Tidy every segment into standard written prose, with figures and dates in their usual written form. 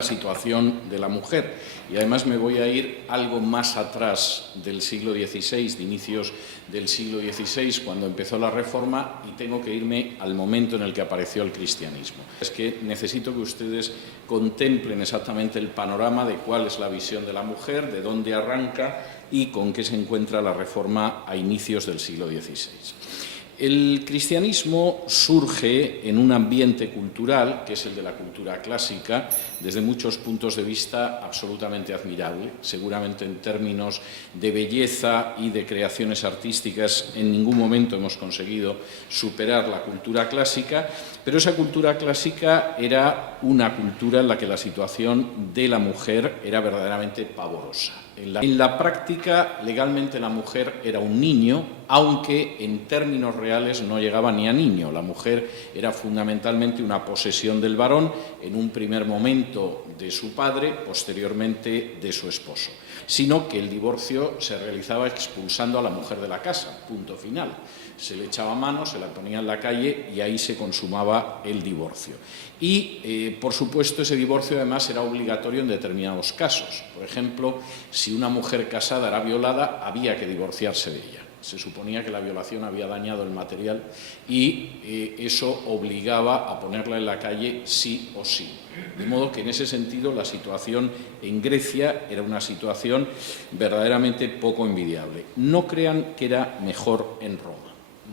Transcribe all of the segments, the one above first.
La situación de la mujer, y además me voy a ir algo más atrás del siglo XVI, de inicios del siglo XVI, cuando empezó la Reforma, y tengo que irme al momento en el que apareció el cristianismo. Es que necesito que ustedes contemplen exactamente el panorama de cuál es la visión de la mujer, de dónde arranca y con qué se encuentra la Reforma a inicios del siglo XVI. El cristianismo surge en un ambiente cultural, que es el de la cultura clásica, desde muchos puntos de vista absolutamente admirable. Seguramente en términos de belleza y de creaciones artísticas en ningún momento hemos conseguido superar la cultura clásica, pero esa cultura clásica era una cultura en la que la situación de la mujer era verdaderamente pavorosa. En la práctica, legalmente la mujer era un niño, aunque en términos reales no llegaba ni a niño. La mujer era fundamentalmente una posesión del varón, en un primer momento de su padre, posteriormente de su esposo, sino que el divorcio se realizaba expulsando a la mujer de la casa, punto final. Se le echaba mano, se la ponía en la calle y ahí se consumaba el divorcio. Y, por supuesto, ese divorcio además era obligatorio en determinados casos. Por ejemplo, si una mujer casada era violada, había que divorciarse de ella. Se suponía que la violación había dañado el material y eso obligaba a ponerla en la calle sí o sí. De modo que en ese sentido la situación en Grecia era una situación verdaderamente poco envidiable. No crean que era mejor en Roma.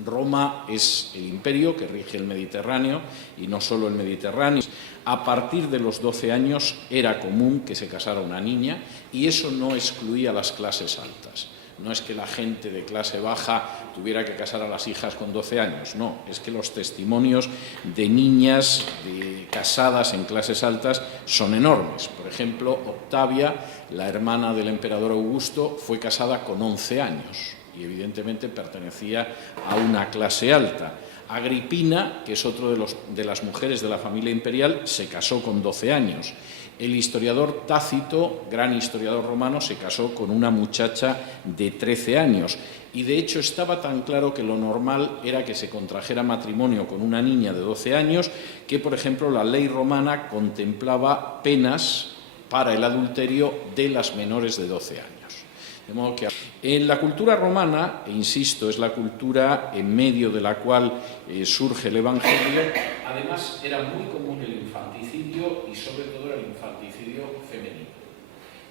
Roma es el imperio que rige el Mediterráneo y no solo el Mediterráneo. A partir de los 12 años era común que se casara una niña y eso no excluía a las clases altas. No es que la gente de clase baja tuviera que casar a las hijas con 12 años, no, es que los testimonios de niñas casadas en clases altas son enormes. Por ejemplo, Octavia, la hermana del emperador Augusto, fue casada con 11 años y evidentemente pertenecía a una clase alta. Agripina, que es otro de las mujeres de la familia imperial, se casó con 12 años. El historiador Tácito, gran historiador romano, se casó con una muchacha de 13 años y de hecho estaba tan claro que lo normal era que se contrajera matrimonio con una niña de 12 años que, por ejemplo, la ley romana contemplaba penas para el adulterio de las menores de 12 años. De modo que en la cultura romana, e insisto, es la cultura en medio de la cual surge el Evangelio, además era muy común el infanticidio y sobre todo el infanticidio femenino.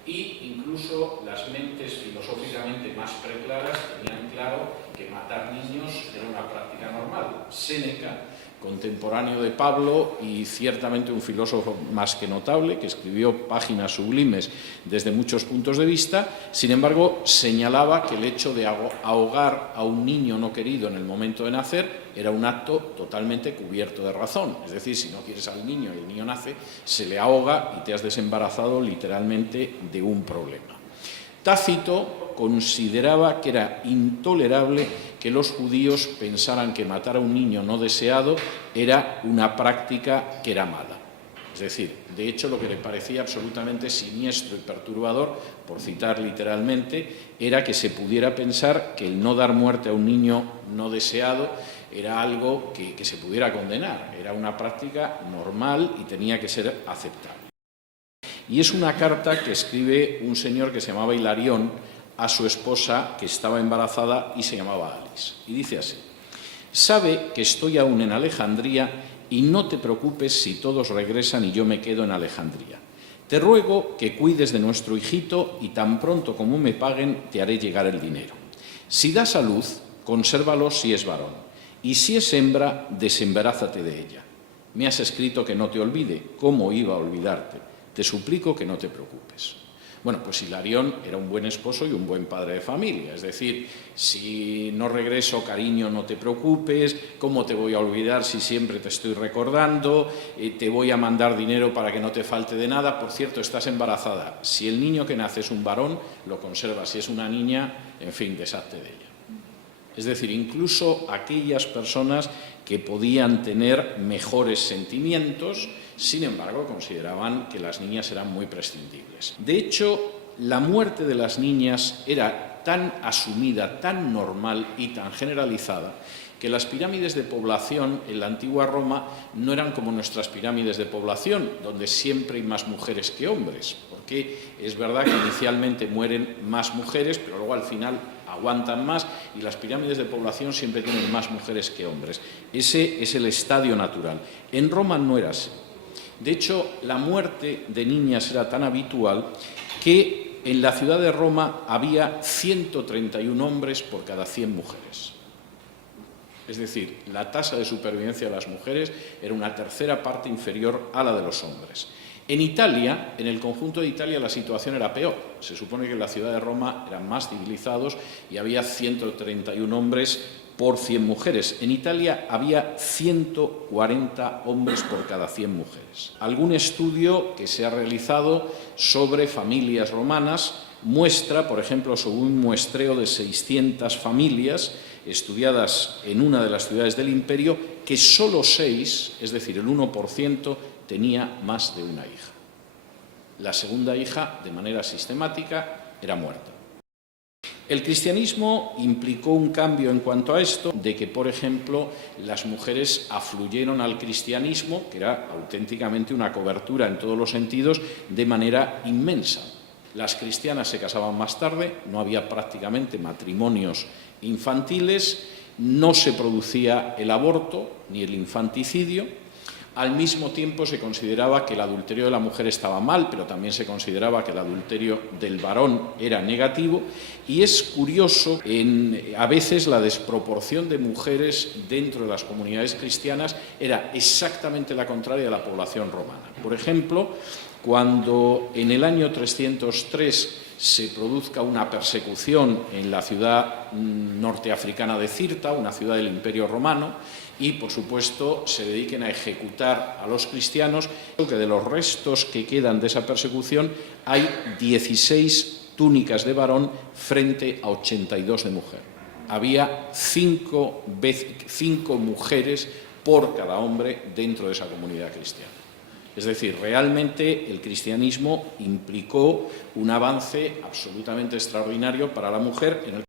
Y incluso las mentes filosóficamente más preclaras tenían claro que matar niños era una práctica normal. Séneca, contemporáneo de Pablo y ciertamente un filósofo más que notable, que escribió páginas sublimes desde muchos puntos de vista, sin embargo, señalaba que el hecho de ahogar a un niño no querido en el momento de nacer era un acto totalmente cubierto de razón. Es decir, si no quieres al niño y el niño nace, se le ahoga y te has desembarazado literalmente de un problema. Tácito consideraba que era intolerable que los judíos pensaran que matar a un niño no deseado era una práctica que era mala. Es decir, de hecho, lo que le parecía absolutamente siniestro y perturbador, por citar literalmente, era que se pudiera pensar que el no dar muerte a un niño no deseado era algo que se pudiera condenar. Era una práctica normal y tenía que ser aceptable. Y es una carta que escribe un señor que se llamaba Hilarión a su esposa, que estaba embarazada y se llamaba Alice. Y dice así: «Sabe que estoy aún en Alejandría y no te preocupes si todos regresan y yo me quedo en Alejandría. Te ruego que cuides de nuestro hijito y tan pronto como me paguen te haré llegar el dinero. Si das a luz, consérvalo si es varón, y si es hembra, desembarázate de ella. Me has escrito que no te olvide, ¿cómo iba a olvidarte? Te suplico que no te preocupes». Bueno, pues Hilarión era un buen esposo y un buen padre de familia. Es decir, si no regreso, cariño, no te preocupes, ¿cómo te voy a olvidar si siempre te estoy recordando? Te voy a mandar dinero para que no te falte de nada. Por cierto, estás embarazada. Si el niño que nace es un varón, lo conservas. Si es una niña, en fin, deshazte de ella. Es decir, incluso aquellas personas que podían tener mejores sentimientos, sin embargo, consideraban que las niñas eran muy prescindibles. De hecho, la muerte de las niñas era tan asumida, tan normal y tan generalizada, que las pirámides de población en la antigua Roma no eran como nuestras pirámides de población, donde siempre hay más mujeres que hombres, porque es verdad que inicialmente mueren más mujeres, pero luego al final aguantan más, y las pirámides de población siempre tienen más mujeres que hombres. Ese es el estadio natural. En Roma no era así. De hecho, la muerte de niñas era tan habitual que en la ciudad de Roma había 131 hombres por cada 100 mujeres. Es decir, la tasa de supervivencia de las mujeres era una tercera parte inferior a la de los hombres. En Italia, en el conjunto de Italia, la situación era peor. Se supone que en la ciudad de Roma eran más civilizados y había 131 hombres por 100 mujeres. En Italia había 140 hombres por cada 100 mujeres. Algún estudio que se ha realizado sobre familias romanas muestra, por ejemplo, sobre un muestreo de 600 familias estudiadas en una de las ciudades del imperio, que solo 6, es decir, el 1%, tenía más de una hija. La segunda hija, de manera sistemática, era muerta. El cristianismo implicó un cambio en cuanto a esto, de que, por ejemplo, las mujeres afluyeron al cristianismo, que era auténticamente una cobertura en todos los sentidos, de manera inmensa. Las cristianas se casaban más tarde, no había prácticamente matrimonios infantiles, no se producía el aborto ni el infanticidio. Al mismo tiempo se consideraba que el adulterio de la mujer estaba mal, pero también se consideraba que el adulterio del varón era negativo, y es curioso a veces la desproporción de mujeres dentro de las comunidades cristianas era exactamente la contraria de la población romana. Por ejemplo, cuando en el año 303 se produzca una persecución en la ciudad norteafricana de Cirta, una ciudad del Imperio Romano, y, por supuesto, se dediquen a ejecutar a los cristianos, que de los restos que quedan de esa persecución hay 16 túnicas de varón frente a 82 de mujer. Había 5 mujeres por cada hombre dentro de esa comunidad cristiana. Es decir, realmente el cristianismo implicó un avance absolutamente extraordinario para la mujer.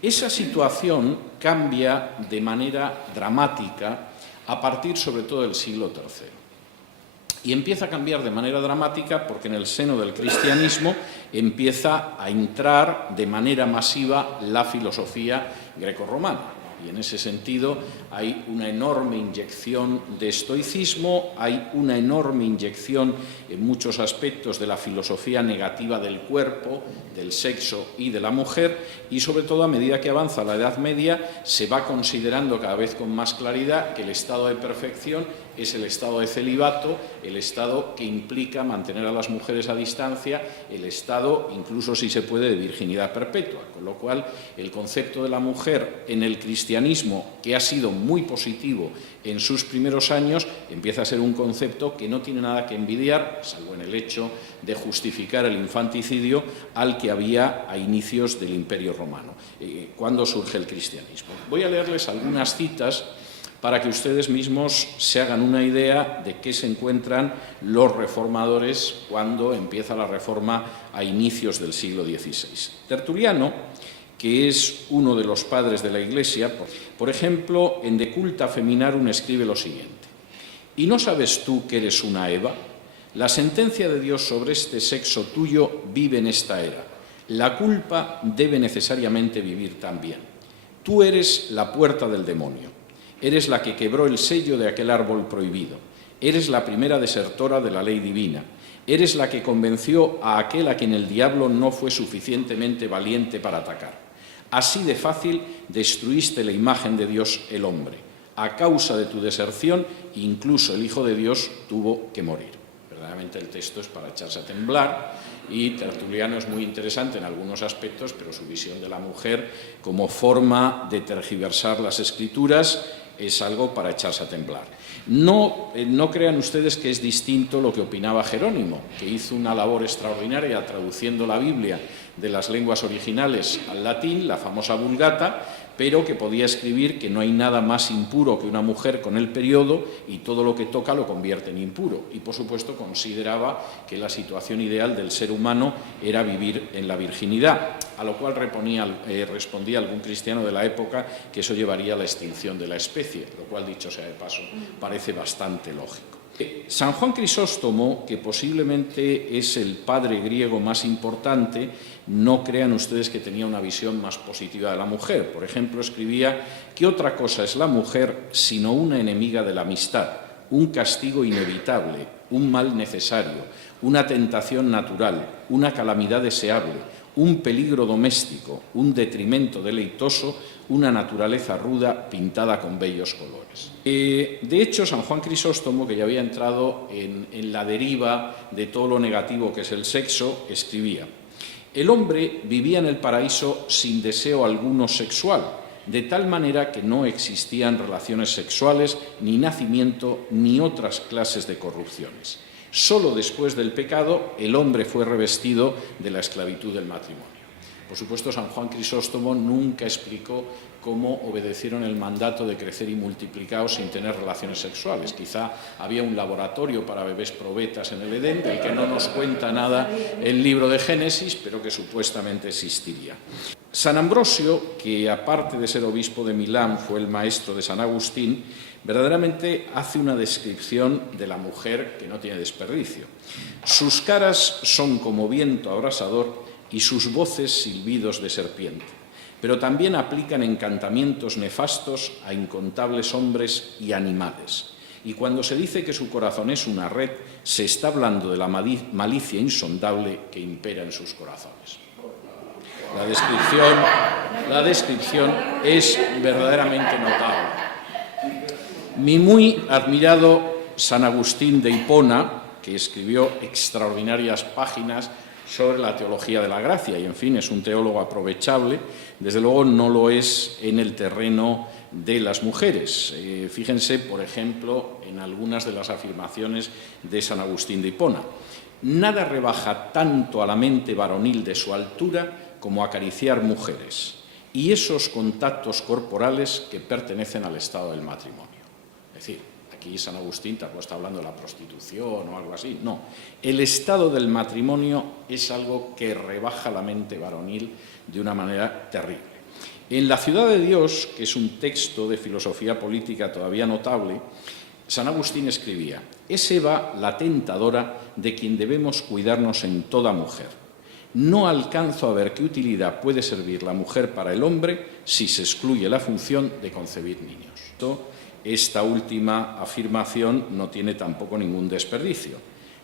Esa situación cambia de manera dramática a partir sobre todo del siglo III. Y empieza a cambiar de manera dramática porque en el seno del cristianismo empieza a entrar de manera masiva la filosofía grecorromana. Y en ese sentido hay una enorme inyección de estoicismo, hay una enorme inyección en muchos aspectos de la filosofía negativa del cuerpo, del sexo y de la mujer, y sobre todo a medida que avanza la Edad Media se va considerando cada vez con más claridad que el estado de perfección es el estado de celibato, el estado que implica mantener a las mujeres a distancia, el estado, incluso si se puede, de virginidad perpetua. Con lo cual, el concepto de la mujer en el cristianismo, que ha sido muy positivo en sus primeros años, empieza a ser un concepto que no tiene nada que envidiar, salvo en el hecho de justificar el infanticidio al que había a inicios del Imperio Romano, cuando surge el cristianismo. Voy a leerles algunas citas para que ustedes mismos se hagan una idea de qué se encuentran los reformadores cuando empieza la reforma a inicios del siglo XVI. Tertuliano, que es uno de los padres de la Iglesia, por ejemplo, en De Culta Feminarum escribe lo siguiente: ¿y no sabes tú que eres una Eva? La sentencia de Dios sobre este sexo tuyo vive en esta era. La culpa debe necesariamente vivir también. Tú eres la puerta del demonio. Eres la que quebró el sello de aquel árbol prohibido. Eres la primera desertora de la ley divina. Eres la que convenció a aquel a quien el diablo no fue suficientemente valiente para atacar. Así de fácil destruiste la imagen de Dios el hombre. A causa de tu deserción, incluso el Hijo de Dios tuvo que morir. Verdaderamente el texto es para echarse a temblar, y Tertuliano es muy interesante en algunos aspectos, pero su visión de la mujer como forma de tergiversar las Escrituras es algo para echarse a temblar. No crean ustedes que es distinto lo que opinaba Jerónimo, que hizo una labor extraordinaria traduciendo la Biblia de las lenguas originales al latín, la famosa Vulgata, pero que podía escribir que no hay nada más impuro que una mujer con el periodo y todo lo que toca lo convierte en impuro. Y, por supuesto, consideraba que la situación ideal del ser humano era vivir en la virginidad, a lo cual respondía algún cristiano de la época que eso llevaría a la extinción de la especie, lo cual, dicho sea de paso, parece bastante lógico. San Juan Crisóstomo, que posiblemente es el padre griego más importante, no crean ustedes que tenía una visión más positiva de la mujer. Por ejemplo, escribía: ¿qué otra cosa es la mujer sino una enemiga de la amistad, un castigo inevitable, un mal necesario, una tentación natural, una calamidad deseable, un peligro doméstico, un detrimento deleitoso, una naturaleza ruda pintada con bellos colores? De hecho, San Juan Crisóstomo, que ya había entrado en la deriva de todo lo negativo que es el sexo, escribía: el hombre vivía en el paraíso sin deseo alguno sexual, de tal manera que no existían relaciones sexuales, ni nacimiento, ni otras clases de corrupciones. Solo después del pecado el hombre fue revestido de la esclavitud del matrimonio. Por supuesto, San Juan Crisóstomo nunca explicó cómo obedecieron el mandato de crecer y multiplicaos sin tener relaciones sexuales. Quizá había un laboratorio para bebés probetas en el Edén, del que no nos cuenta nada el libro de Génesis, pero que supuestamente existiría. San Ambrosio, que aparte de ser obispo de Milán fue el maestro de San Agustín, verdaderamente hace una descripción de la mujer que no tiene desperdicio. Sus caras son como viento abrasador y sus voces silbidos de serpiente, pero también aplican encantamientos nefastos a incontables hombres y animales. Y cuando se dice que su corazón es una red, se está hablando de la malicia insondable que impera en sus corazones. La descripción es verdaderamente notable. Mi muy admirado San Agustín de Hipona, que escribió extraordinarias páginas sobre la teología de la gracia, y en fin, es un teólogo aprovechable, desde luego no lo es en el terreno de las mujeres. Fíjense, por ejemplo, en algunas de las afirmaciones de San Agustín de Hipona. Nada rebaja tanto a la mente varonil de su altura como acariciar mujeres, y esos contactos corporales que pertenecen al estado del matrimonio. Es decir, aquí San Agustín tampoco está hablando de la prostitución o algo así, no. El estado del matrimonio es algo que rebaja la mente varonil de una manera terrible. En La ciudad de Dios, que es un texto de filosofía política todavía notable, San Agustín escribía: es Eva la tentadora de quien debemos cuidarnos en toda mujer. No alcanzo a ver qué utilidad puede servir la mujer para el hombre si se excluye la función de concebir niños. Esta última afirmación no tiene tampoco ningún desperdicio.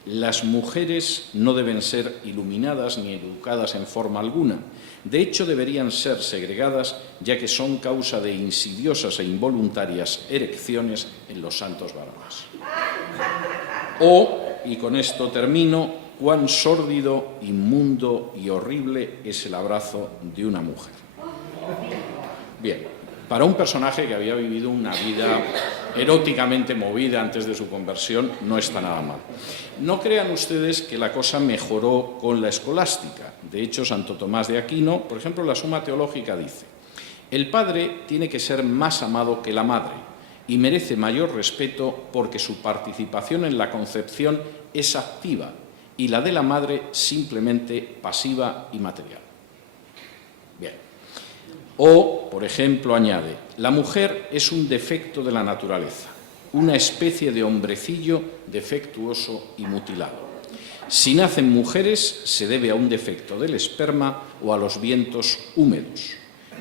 Las mujeres no deben ser iluminadas ni educadas en forma alguna. De hecho, deberían ser segregadas, ya que son causa de insidiosas e involuntarias erecciones en los santos varones. Y con esto termino, cuán sórdido, inmundo y horrible es el abrazo de una mujer. Bien, para un personaje que había vivido una vida eróticamente movida antes de su conversión, no está nada mal. No crean ustedes que la cosa mejoró con la escolástica. De hecho, Santo Tomás de Aquino, por ejemplo, en la Suma Teológica dice: el padre tiene que ser más amado que la madre y merece mayor respeto porque su participación en la concepción es activa y la de la madre simplemente pasiva y material. Bien. O, por ejemplo, añade: la mujer es un defecto de la naturaleza, una especie de hombrecillo defectuoso y mutilado. Si nacen mujeres, se debe a un defecto del esperma o a los vientos húmedos.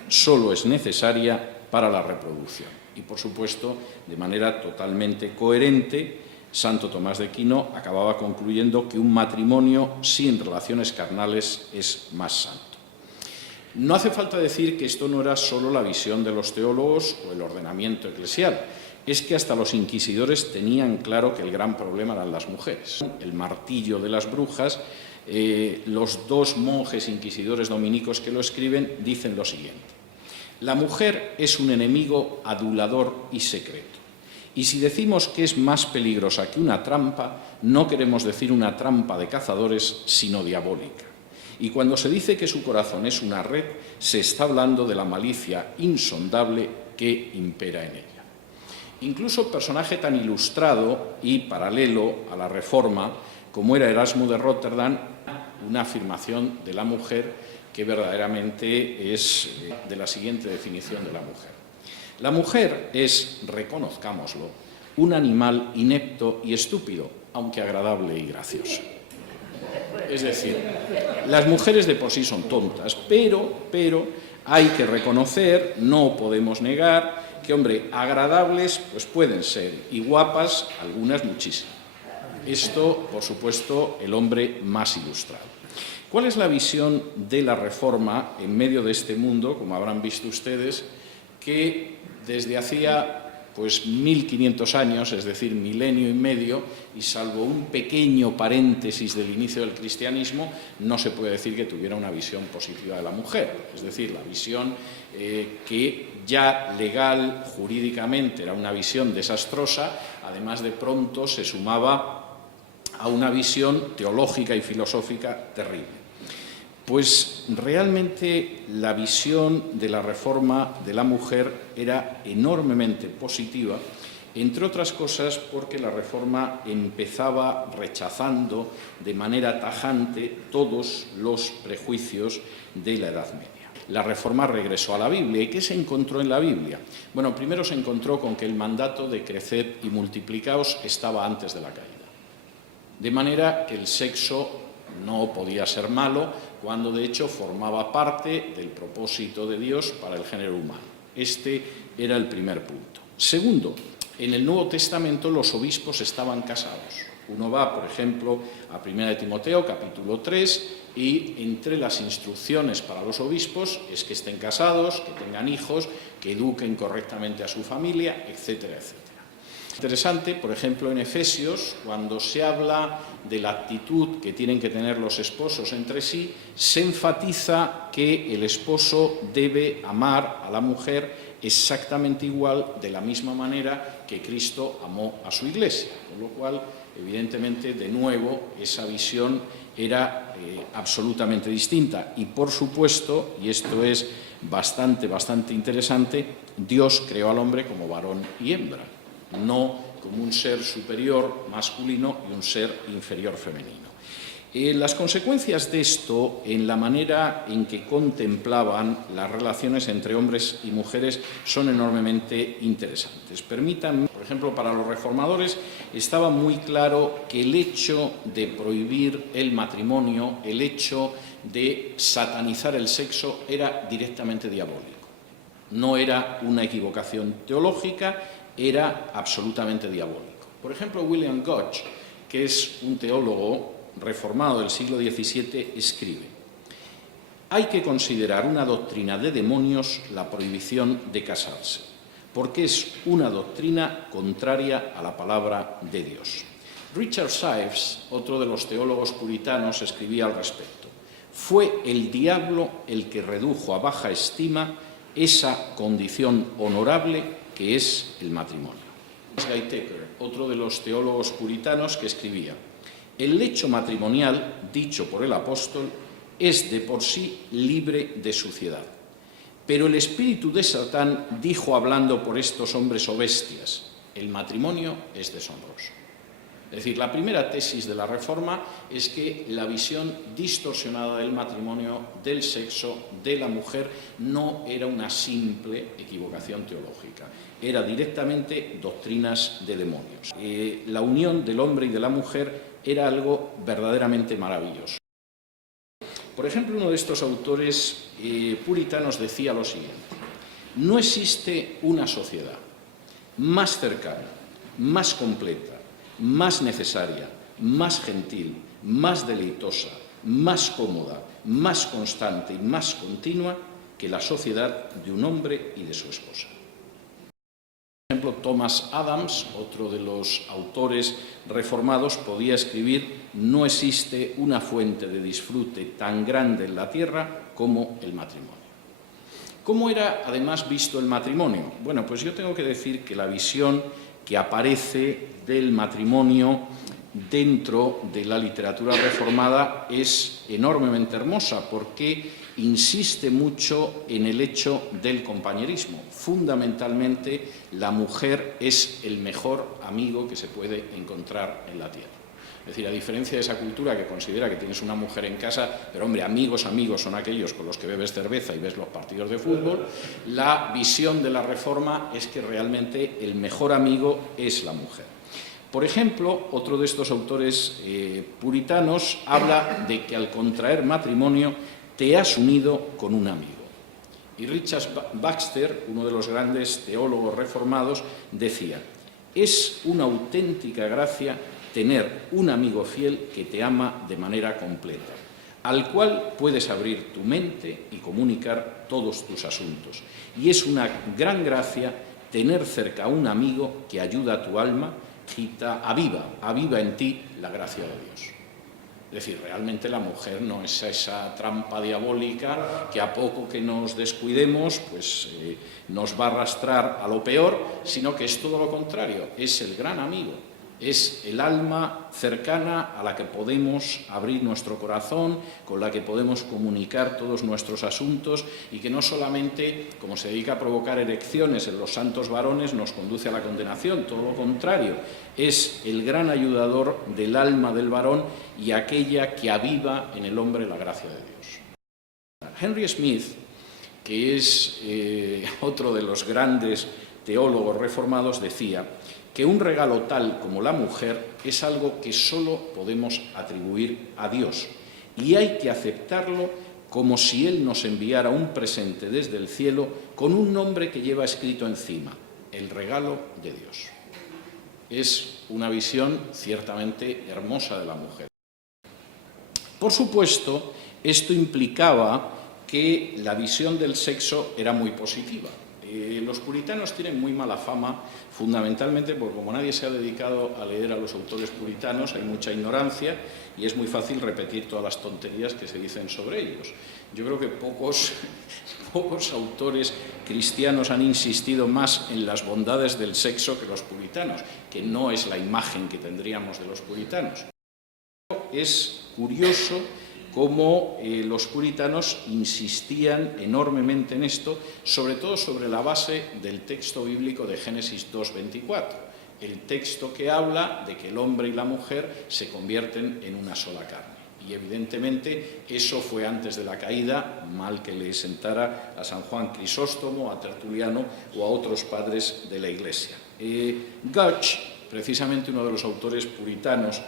Solo es necesaria para la reproducción. Y, por supuesto, de manera totalmente coherente, Santo Tomás de Aquino acababa concluyendo que un matrimonio sin relaciones carnales es más santo. No hace falta decir que esto no era solo la visión de los teólogos o el ordenamiento eclesial, es que hasta los inquisidores tenían claro que el gran problema eran las mujeres. El martillo de las brujas, los dos monjes inquisidores dominicos que lo escriben dicen lo siguiente: la mujer es un enemigo adulador y secreto. Y si decimos que es más peligrosa que una trampa, no queremos decir una trampa de cazadores, sino diabólica. Y cuando se dice que su corazón es una red, se está hablando de la malicia insondable que impera en ella. Incluso personaje tan ilustrado y paralelo a la Reforma como era Erasmo de Róterdam, una afirmación de la mujer que verdaderamente es de la siguiente definición de la mujer. La mujer es, reconozcámoslo, un animal inepto y estúpido, aunque agradable y gracioso. Es decir, las mujeres de por sí son tontas, pero hay que reconocer, no podemos negar, que, hombre, agradables pues pueden ser y guapas algunas muchísimo. Esto, por supuesto, el hombre más ilustrado. ¿Cuál es la visión de la Reforma en medio de este mundo, como habrán visto ustedes, que desde hacía pues 1500 años, es decir, milenio y medio, y salvo un pequeño paréntesis del inicio del cristianismo, no se puede decir que tuviera una visión positiva de la mujer? Es decir, la visión que ya legal, jurídicamente, era una visión desastrosa, además de pronto se sumaba a una visión teológica y filosófica terrible. Pues realmente la visión de la Reforma de la mujer era enormemente positiva, entre otras cosas porque la Reforma empezaba rechazando de manera tajante todos los prejuicios de la Edad Media. La Reforma regresó a la Biblia. ¿Y qué se encontró en la Biblia? Bueno, primero se encontró con que el mandato de creced y multiplicaos estaba antes de la caída. De manera que el sexo no podía ser malo, cuando de hecho formaba parte del propósito de Dios para el género humano. Este era el primer punto. Segundo, en el Nuevo Testamento los obispos estaban casados. Uno va, por ejemplo, a 1 de Timoteo, capítulo 3, y entre las instrucciones para los obispos es que estén casados, que tengan hijos, que eduquen correctamente a su familia, etcétera, etcétera. Interesante, por ejemplo, en Efesios, cuando se habla de la actitud que tienen que tener los esposos entre sí, se enfatiza que el esposo debe amar a la mujer exactamente igual, de la misma manera que Cristo amó a su Iglesia. Con lo cual, evidentemente, de nuevo, esa visión era absolutamente distinta. Y, por supuesto, y esto es bastante interesante, Dios creó al hombre como varón y hembra, no como un ser superior masculino y un ser inferior femenino. Las consecuencias de esto en la manera en que contemplaban las relaciones entre hombres y mujeres son enormemente interesantes. Permítanme, por ejemplo, para los reformadores estaba muy claro que el hecho de prohibir el matrimonio, el hecho de satanizar el sexo, era directamente diabólico. No era una equivocación teológica, era absolutamente diabólico. Por ejemplo, William Gotch, que es un teólogo reformado del siglo XVII, escribe: hay que considerar una doctrina de demonios la prohibición de casarse, porque es una doctrina contraria a la palabra de Dios. Richard Sives, otro de los teólogos puritanos, escribía al respecto: fue el diablo el que redujo a baja estima esa condición honorable que es el matrimonio. Guy Tucker, otro de los teólogos puritanos, que escribía: el lecho matrimonial, dicho por el apóstol, es de por sí libre de suciedad, pero el espíritu de Satán dijo hablando por estos hombres o bestias: el matrimonio es deshonroso. Es decir, la primera tesis de la Reforma es que la visión distorsionada del matrimonio, del sexo, de la mujer, no era una simple equivocación teológica, era directamente doctrinas de demonios. La unión del hombre y de la mujer era algo verdaderamente maravilloso. Por ejemplo, uno de estos autores puritanos decía lo siguiente: no existe una sociedad más cercana, más completa, más necesaria, más gentil, más deleitosa, más cómoda, más constante y más continua que la sociedad de un hombre y de su esposa. Por ejemplo, Thomas Adams, otro de los autores reformados, podía escribir: no existe una fuente de disfrute tan grande en la tierra como el matrimonio. ¿Cómo era además visto el matrimonio? Bueno, pues yo tengo que decir que la visión que aparece del matrimonio dentro de la literatura reformada es enormemente hermosa porque insiste mucho en el hecho del compañerismo. Fundamentalmente, la mujer es el mejor amigo que se puede encontrar en la tierra. Es decir, a diferencia de esa cultura que considera que tienes una mujer en casa, pero hombre, amigos son aquellos con los que bebes cerveza y ves los partidos de fútbol, la visión de la Reforma es que realmente el mejor amigo es la mujer. Por ejemplo, otro de estos autores puritanos habla de que al contraer matrimonio te has unido con un amigo. Y Richard Baxter, uno de los grandes teólogos reformados, decía: es una auténtica gracia tener un amigo fiel que te ama de manera completa, al cual puedes abrir tu mente y comunicar todos tus asuntos. Y es una gran gracia tener cerca a un amigo que ayuda a tu alma, aviva en ti la gracia de Dios. Es decir, realmente la mujer no es esa trampa diabólica que a poco que nos descuidemos pues nos va a arrastrar a lo peor, sino que es todo lo contrario, es el gran amigo. Es el alma cercana a la que podemos abrir nuestro corazón, con la que podemos comunicar todos nuestros asuntos y que no solamente, como se dedica a provocar erecciones en los santos varones, nos conduce a la condenación, todo lo contrario, es el gran ayudador del alma del varón y aquella que aviva en el hombre la gracia de Dios. Henry Smith, que es otro de los grandes teólogos reformados, decía que un regalo tal como la mujer es algo que solo podemos atribuir a Dios y hay que aceptarlo como si Él nos enviara un presente desde el cielo con un nombre que lleva escrito encima: el regalo de Dios. Es una visión ciertamente hermosa de la mujer. Por supuesto, esto implicaba que la visión del sexo era muy positiva. Los puritanos tienen muy mala fama, fundamentalmente porque como nadie se ha dedicado a leer a los autores puritanos, hay mucha ignorancia y es muy fácil repetir todas las tonterías que se dicen sobre ellos. Yo creo que pocos autores cristianos han insistido más en las bondades del sexo que los puritanos, que no es la imagen que tendríamos de los puritanos. Es curioso cómo los puritanos insistían enormemente en esto, sobre todo sobre la base del texto bíblico de Génesis 2:24, el texto que habla de que el hombre y la mujer se convierten en una sola carne. Y evidentemente eso fue antes de la caída, mal que le sentara a San Juan Crisóstomo, a Tertuliano o a otros padres de la Iglesia. Gutch, precisamente uno de los autores puritanos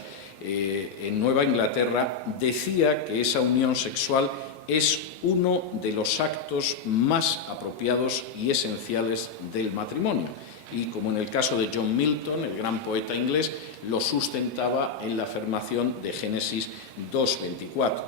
en Nueva Inglaterra, decía que esa unión sexual es uno de los actos más apropiados y esenciales del matrimonio. Y como en el caso de John Milton, el gran poeta inglés, lo sustentaba en la afirmación de Génesis 2:24.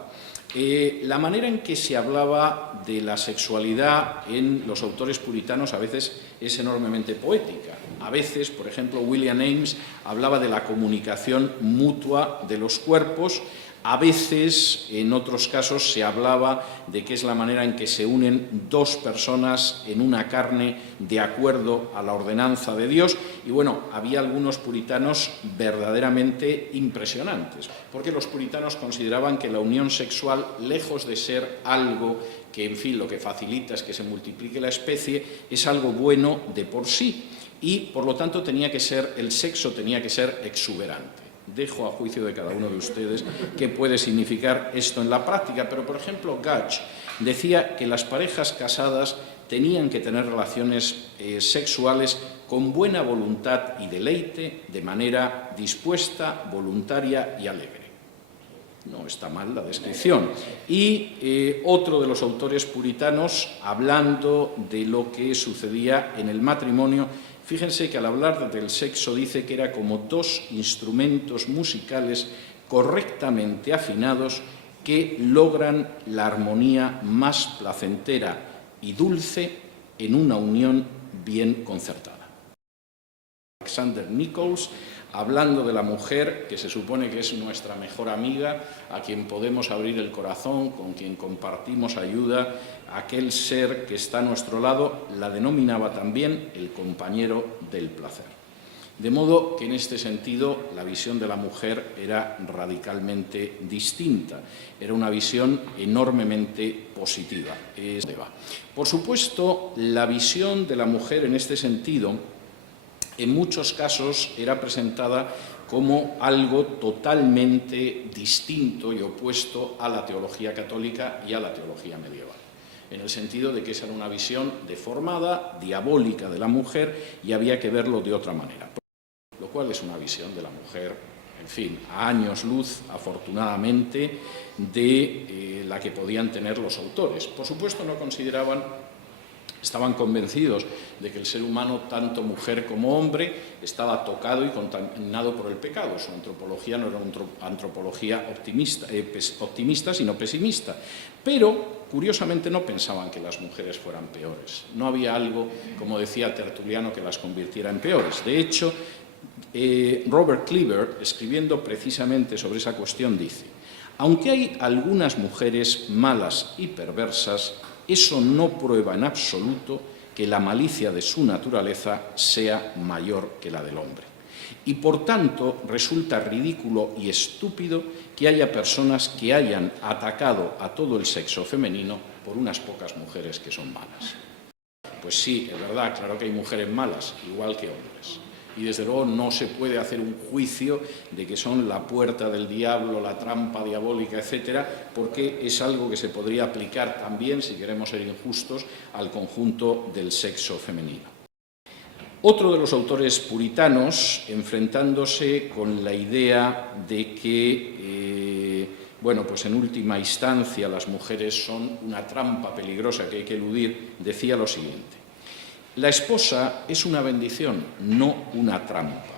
La manera en que se hablaba de la sexualidad en los autores puritanos a veces es enormemente poética. A veces, por ejemplo, William Ames hablaba de la comunicación mutua de los cuerpos. A veces, en otros casos, se hablaba de que es la manera en que se unen dos personas en una carne de acuerdo a la ordenanza de Dios. Y bueno, había algunos puritanos verdaderamente impresionantes, porque los puritanos consideraban que la unión sexual, lejos de ser algo que, en fin, lo que facilita es que se multiplique la especie, es algo bueno de por sí. Y, por lo tanto, el sexo tenía que ser exuberante. Dejo a juicio de cada uno de ustedes qué puede significar esto en la práctica, pero, por ejemplo, Gutch decía que las parejas casadas tenían que tener relaciones sexuales con buena voluntad y deleite, de manera dispuesta, voluntaria y alegre. No está mal la descripción. Y otro de los autores puritanos, hablando de lo que sucedía en el matrimonio, fíjense que al hablar del sexo dice que era como dos instrumentos musicales correctamente afinados que logran la armonía más placentera y dulce en una unión bien concertada. Alexander Nichols, hablando de la mujer, que se supone que es nuestra mejor amiga, a quien podemos abrir el corazón, con quien compartimos ayuda, aquel ser que está a nuestro lado, la denominaba también el compañero del placer. De modo que en este sentido la visión de la mujer era radicalmente distinta, era una visión enormemente positiva. Por supuesto, la visión de la mujer en este sentido, en muchos casos, era presentada como algo totalmente distinto y opuesto a la teología católica y a la teología medieval, en el sentido de que esa era una visión deformada, diabólica de la mujer, y había que verlo de otra manera. Lo cual es una visión de la mujer, en fin, a años luz, afortunadamente, de la que podían tener los autores. Por supuesto, no consideraban, estaban convencidos de que el ser humano, tanto mujer como hombre, estaba tocado y contaminado por el pecado. Su antropología no era una antropología optimista, sino pesimista. Pero, curiosamente, no pensaban que las mujeres fueran peores. No había algo, como decía Tertuliano, que las convirtiera en peores. De hecho, Robert Cleaver, escribiendo precisamente sobre esa cuestión, dice: aunque hay algunas mujeres malas y perversas, eso no prueba en absoluto que la malicia de su naturaleza sea mayor que la del hombre. Y por tanto resulta ridículo y estúpido que haya personas que hayan atacado a todo el sexo femenino por unas pocas mujeres que son malas. Pues sí, es verdad, claro que hay mujeres malas, igual que hombres. Y desde luego no se puede hacer un juicio de que son la puerta del diablo, la trampa diabólica, etcétera, porque es algo que se podría aplicar también, si queremos ser injustos, al conjunto del sexo femenino. Otro de los autores puritanos, enfrentándose con la idea de que, pues en última instancia las mujeres son una trampa peligrosa que hay que eludir, decía lo siguiente: la esposa es una bendición, no una trampa.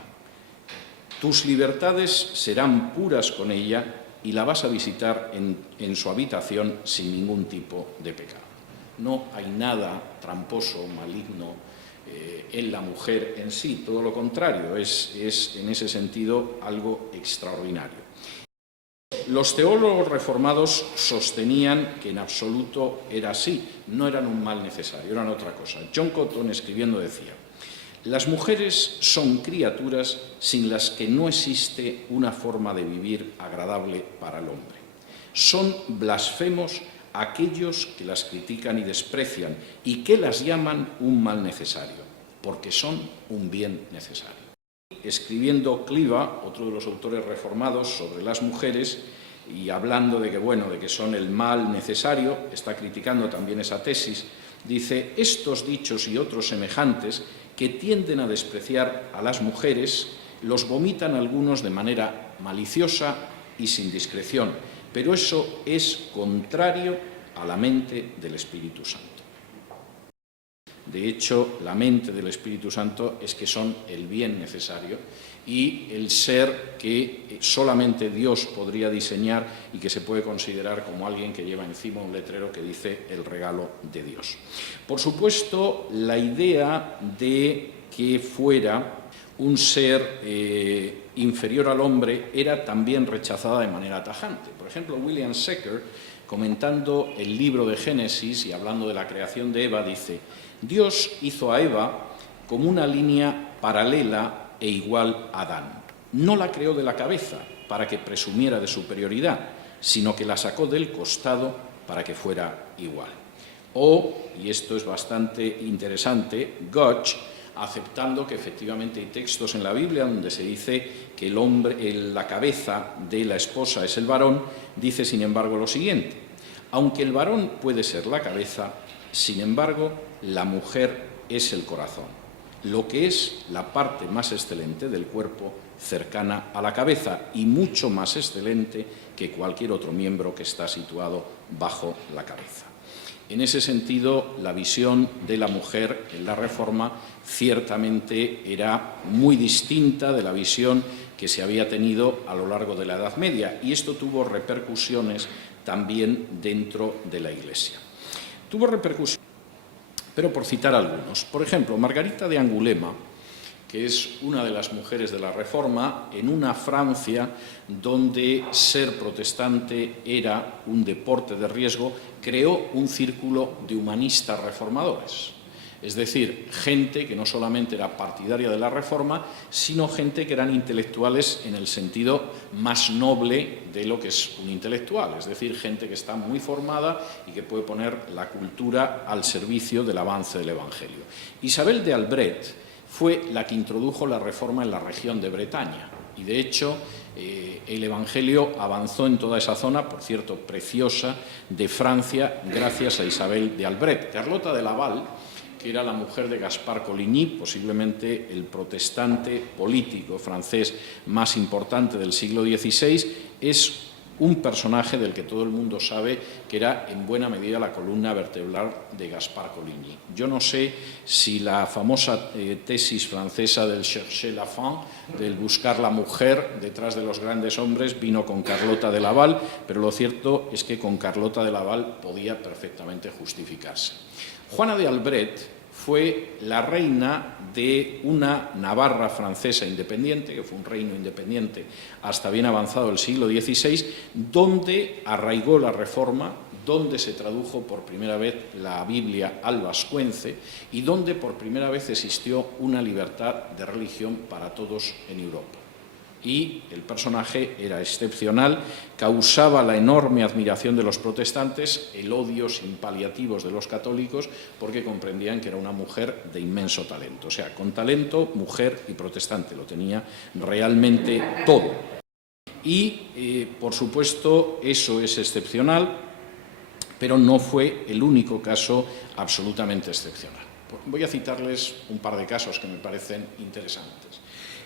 Tus libertades serán puras con ella y la vas a visitar en su habitación sin ningún tipo de pecado. No hay nada tramposo, maligno en la mujer en sí, todo lo contrario, es en ese sentido algo extraordinario. Los teólogos reformados sostenían que en absoluto era así, no eran un mal necesario, eran otra cosa. John Cotton, escribiendo, decía: las mujeres son criaturas sin las que no existe una forma de vivir agradable para el hombre. Son blasfemos aquellos que las critican y desprecian y que las llaman un mal necesario, porque son un bien necesario. Escribiendo Cliva, otro de los autores reformados, sobre las mujeres, y hablando de que son el mal necesario, está criticando también esa tesis, dice: estos dichos y otros semejantes que tienden a despreciar a las mujeres los vomitan algunos de manera maliciosa y sin discreción, pero eso es contrario a la mente del Espíritu Santo. De hecho, la mente del Espíritu Santo es que son el bien necesario y el ser que solamente Dios podría diseñar y que se puede considerar como alguien que lleva encima un letrero que dice el regalo de Dios. Por supuesto, la idea de que fuera un ser inferior al hombre era también rechazada de manera tajante. Por ejemplo, William Secker, comentando el libro de Génesis y hablando de la creación de Eva, dice: Dios hizo a Eva como una línea paralela e igual a Adán. No la creó de la cabeza para que presumiera de superioridad, sino que la sacó del costado para que fuera igual. O, y esto es bastante interesante, Gotch, aceptando que efectivamente hay textos en la Biblia donde se dice que la cabeza de la esposa es el varón, dice sin embargo lo siguiente: aunque el varón puede ser la cabeza, sin embargo la mujer es el corazón, lo que es la parte más excelente del cuerpo, cercana a la cabeza y mucho más excelente que cualquier otro miembro que está situado bajo la cabeza. En ese sentido, la visión de la mujer en la Reforma ciertamente era muy distinta de la visión que se había tenido a lo largo de la Edad Media, y esto tuvo repercusiones también dentro de la Iglesia. Tuvo repercusiones, pero por citar algunos. Por ejemplo, Margarita de Angulema, que es una de las mujeres de la Reforma, en una Francia donde ser protestante era un deporte de riesgo, creó un círculo de humanistas reformadores. Es decir, gente que no solamente era partidaria de la Reforma, sino gente que eran intelectuales en el sentido más noble de lo que es un intelectual, es decir, gente que está muy formada y que puede poner la cultura al servicio del avance del Evangelio. Isabel de Albret fue la que introdujo la Reforma en la región de Bretaña y, de hecho, el Evangelio avanzó en toda esa zona, por cierto, preciosa, de Francia, gracias a Isabel de Albret. Carlota de Laval, que era la mujer de Gaspar Coligny, posiblemente el protestante político francés más importante del siglo XVI, es un personaje del que todo el mundo sabe que era en buena medida la columna vertebral de Gaspar Coligny. Yo no sé si la famosa tesis francesa del chercher la femme, del buscar la mujer detrás de los grandes hombres, vino con Carlota de Laval, pero lo cierto es que con Carlota de Laval podía perfectamente justificarse. Juana de Albret fue la reina de una Navarra francesa independiente, que fue un reino independiente hasta bien avanzado el siglo XVI, donde arraigó la Reforma, donde se tradujo por primera vez la Biblia al vascuence y donde por primera vez existió una libertad de religión para todos en Europa. Y el personaje era excepcional, causaba la enorme admiración de los protestantes, el odio sin paliativos de los católicos, porque comprendían que era una mujer de inmenso talento. O sea, con talento, mujer y protestante, lo tenía realmente todo. Y, por supuesto, eso es excepcional, pero no fue el único caso absolutamente excepcional. Voy a citarles un par de casos que me parecen interesantes.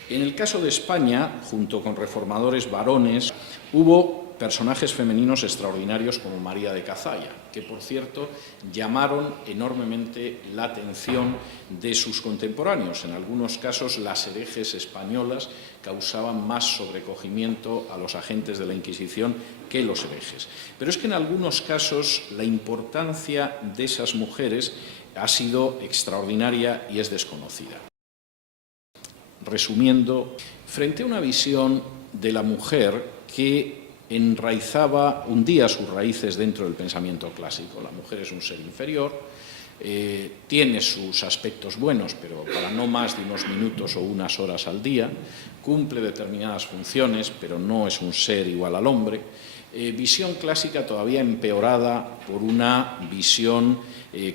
En el caso de España, junto con reformadores varones, hubo personajes femeninos extraordinarios como María de Cazalla, que, por cierto, llamaron enormemente la atención de sus contemporáneos. En algunos casos, las herejes españolas causaban más sobrecogimiento a los agentes de la Inquisición que los herejes. Pero es que en algunos casos la importancia de esas mujeres ha sido extraordinaria y es desconocida. Resumiendo, frente a una visión de la mujer que enraizaba, hundía sus raíces dentro del pensamiento clásico. La mujer es un ser inferior, tiene sus aspectos buenos, pero para no más de unos minutos o unas horas al día, cumple determinadas funciones, pero no es un ser igual al hombre. Visión clásica todavía empeorada por una visión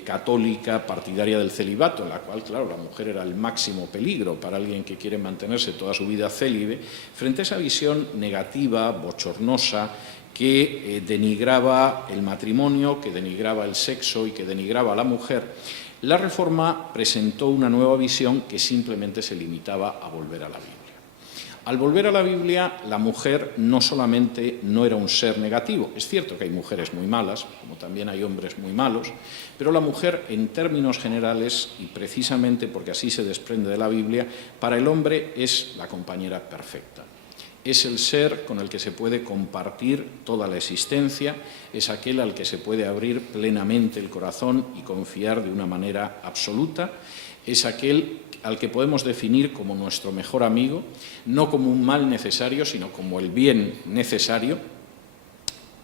católica partidaria del celibato, en la cual, claro, la mujer era el máximo peligro para alguien que quiere mantenerse toda su vida célibe, frente a esa visión negativa, bochornosa, que denigraba el matrimonio, que denigraba el sexo y que denigraba a la mujer. La Reforma presentó una nueva visión que simplemente se limitaba a volver a la Biblia. Al volver a la Biblia, la mujer no solamente no era un ser negativo, es cierto que hay mujeres muy malas, como también hay hombres muy malos, pero la mujer, en términos generales, y precisamente porque así se desprende de la Biblia, para el hombre es la compañera perfecta. Es el ser con el que se puede compartir toda la existencia, es aquel al que se puede abrir plenamente el corazón y confiar de una manera absoluta, es aquel al que podemos definir como nuestro mejor amigo, no como un mal necesario, sino como el bien necesario,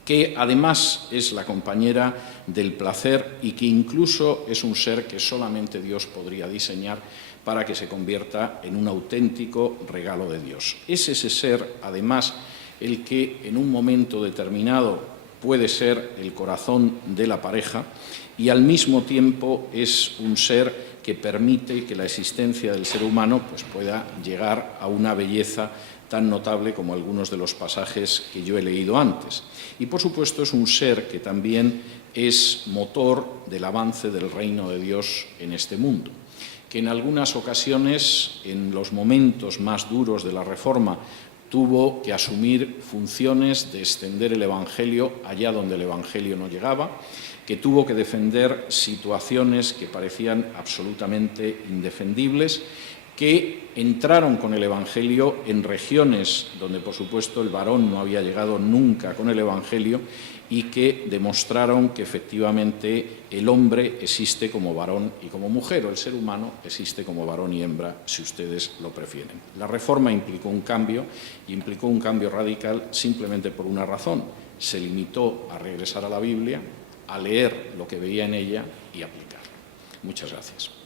que además es la compañera del placer y que incluso es un ser que solamente Dios podría diseñar para que se convierta en un auténtico regalo de Dios. Es ese ser, además, el que en un momento determinado puede ser el corazón de la pareja y al mismo tiempo es un ser que permite que la existencia del ser humano pues, pueda llegar a una belleza tan notable como algunos de los pasajes que yo he leído antes. Y, por supuesto, es un ser que también es motor del avance del reino de Dios en este mundo, que en algunas ocasiones, en los momentos más duros de la Reforma, tuvo que asumir funciones de extender el Evangelio allá donde el Evangelio no llegaba, que tuvo que defender situaciones que parecían absolutamente indefendibles, que entraron con el Evangelio en regiones donde, por supuesto, el varón no había llegado nunca con el Evangelio y que demostraron que efectivamente el hombre existe como varón y como mujer, o el ser humano existe como varón y hembra, si ustedes lo prefieren. La Reforma implicó un cambio, y implicó un cambio radical simplemente por una razón: se limitó a regresar a la Biblia, a leer lo que veía en ella y aplicarlo. Muchas gracias.